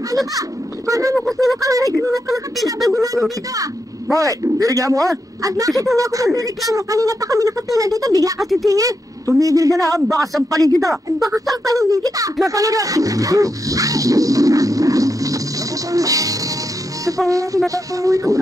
Ano ba? Paano mo gusto na kalarig? Ano na kalakapila? Bago dito ah. Bakit? Binigyan mo ha? At bakit wala ko ng reklamo? Kanina pa kami nakapila dito. Bigla ka titingin. Tumigil ka na, ang baka sampalin kita. Ang baka sampalungin kita. Na talaga! Sa pangalan natatawa yun.